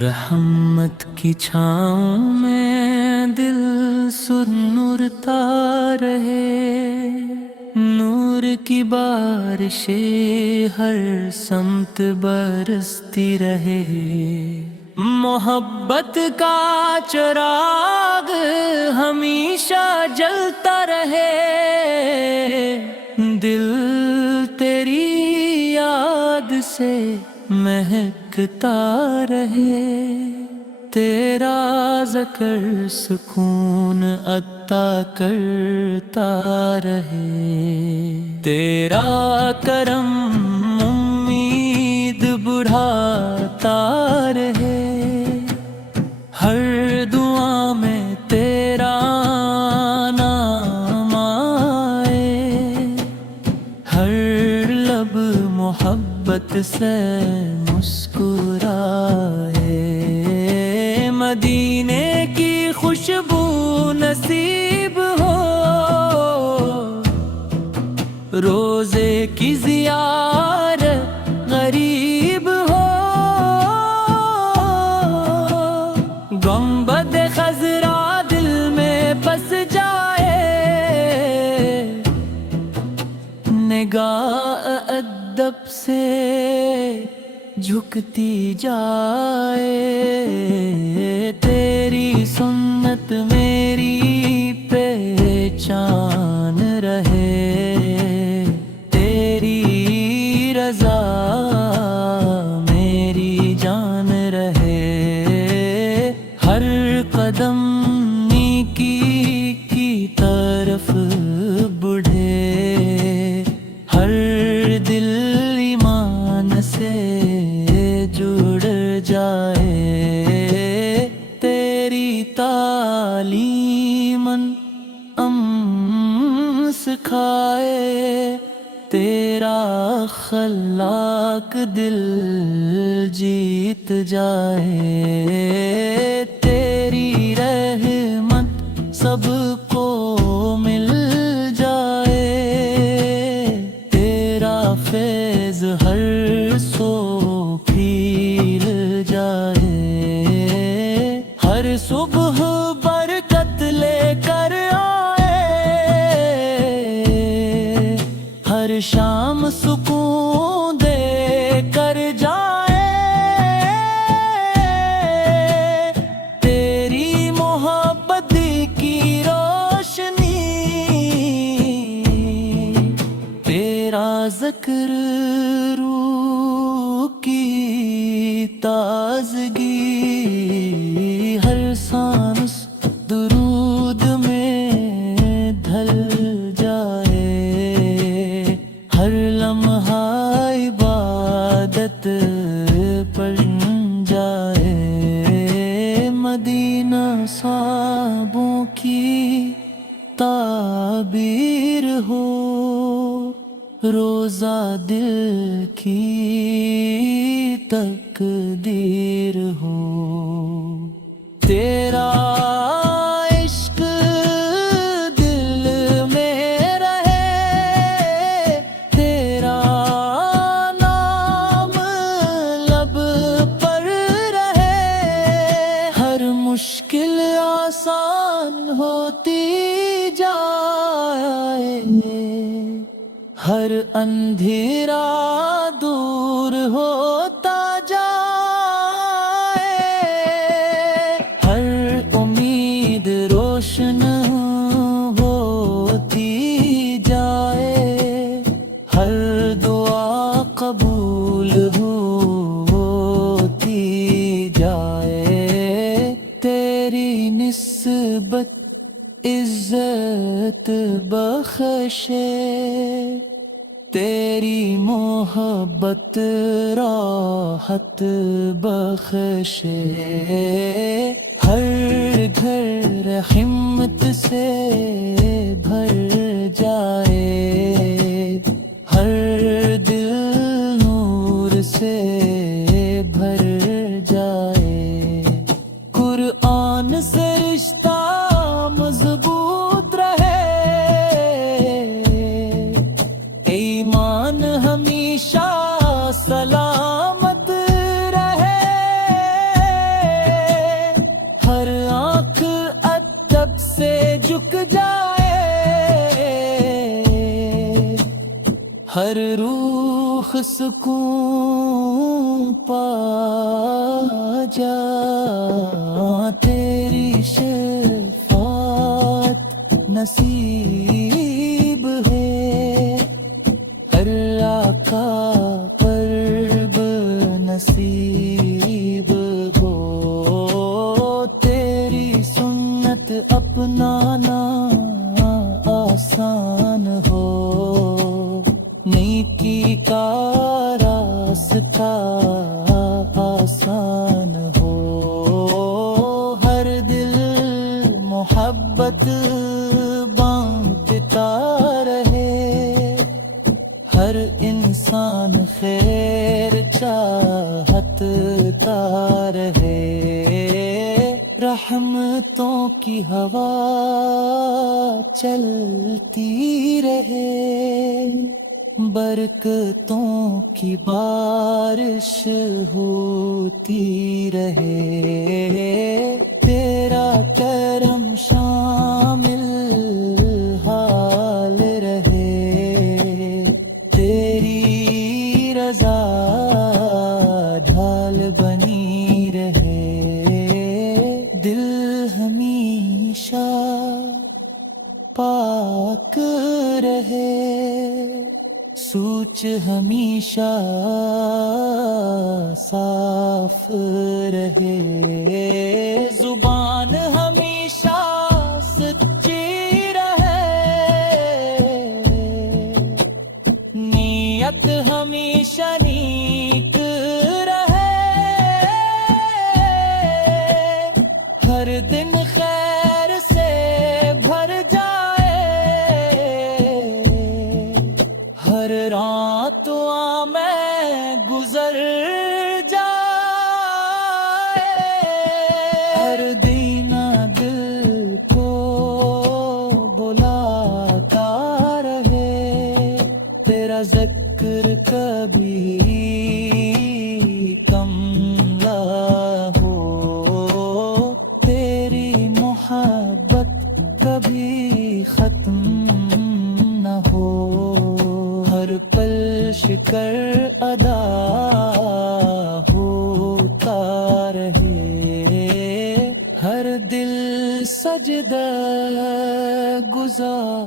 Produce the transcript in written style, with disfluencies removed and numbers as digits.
رحمت کی چھاؤں میں دل سنورتا رہے، نور کی بارشیں ہر سمت برستی رہے، محبت کا چراغ ہمیشہ جلتا رہے، دل تیری یاد سے مہکتا رہے، تیرا ذکر سکون عطا کرتا رہے، تیرا کرم امید بڑھاتا رہے، ہر دعا میں تیرا نام آئے، ہر لب محبت سے مسکرائے، مدینے کی خوشبو نصیب ہو، روزے کی زیارت غریب ہو، گنبد خضرا دل میں بس جائے، نگاہ ادب سے جھکتی جائے، تیری سنت میری پہچان رہے، تیری رضا میری جان رہے، ہر قدم نیکی کی طرف بڑھے، ہر دل ایمان سے جڑ جائے، تیری تعلیم سکھائے، تیرا خلاق دل جیت جائے، تیری رحمت سب کو مل جائے، تیرا فیض ہر سو پھیل جائے، ہر صبح برکت لے کر آئے، ہر شام سکون دے کر جائے، تیری محبت کی روشنی، تیرا ذکر روح کی تازگی، ہر سانس درود میں ڈھل جائے، ہر لمحہ عبادت بن جائے، مدینہ صحابوں کی تعبیر ہو، روزہ دل کی تقدیر ہو، تیرا عشق دل میں رہے، تیرا نام لب پر رہے، ہر مشکل آسان ہوتی جائے، ہر اندھیرا دور ہوتا جائے، ہر امید روشن ہوتی جائے، ہر دعا قبول ہوتی جائے، تیری نسبت عزت بخشے، تیری محبت راحت بخشے، ہر گھر ہمت سے بھر جائے، ہر دل نور سے بھر جائے، قرآن سے رشتہ مضبوط رہے، ہر روح سکون پا جا، تیری شفاعت نصیب ہے، ہر آقا قرب نصیب ہو، تیری سنت اپنانا آسان ہو، نیکی کا راستہ آسان ہو، ہر دل محبت بانٹتا رہے، ہر انسان خیر چاہتا رہے، رحمتوں کی ہوا چلتی رہے، برکتوں کی بارش ہوتی رہے، تیرا کرم شامل حال رہے، تیری رضا ڈھال بنی رہے، دل ہمیشہ پاک رہے، سوچ ہمیشہ صاف رہے، زبان ہمیشہ سچی رہے، نیت ہمیشہ نیک رہے، ہر دن خیر سے بھر جائے، ہر رات میں گزر جائے، ہر دن دل کو بلاتا رہے، تیرا ذکر کبھی کم نہ ہو، تیری محبت کبھی ختم نہ ہو، ہر پل شکر ادا ہوتا رہے، ہر دل سجدہ گزار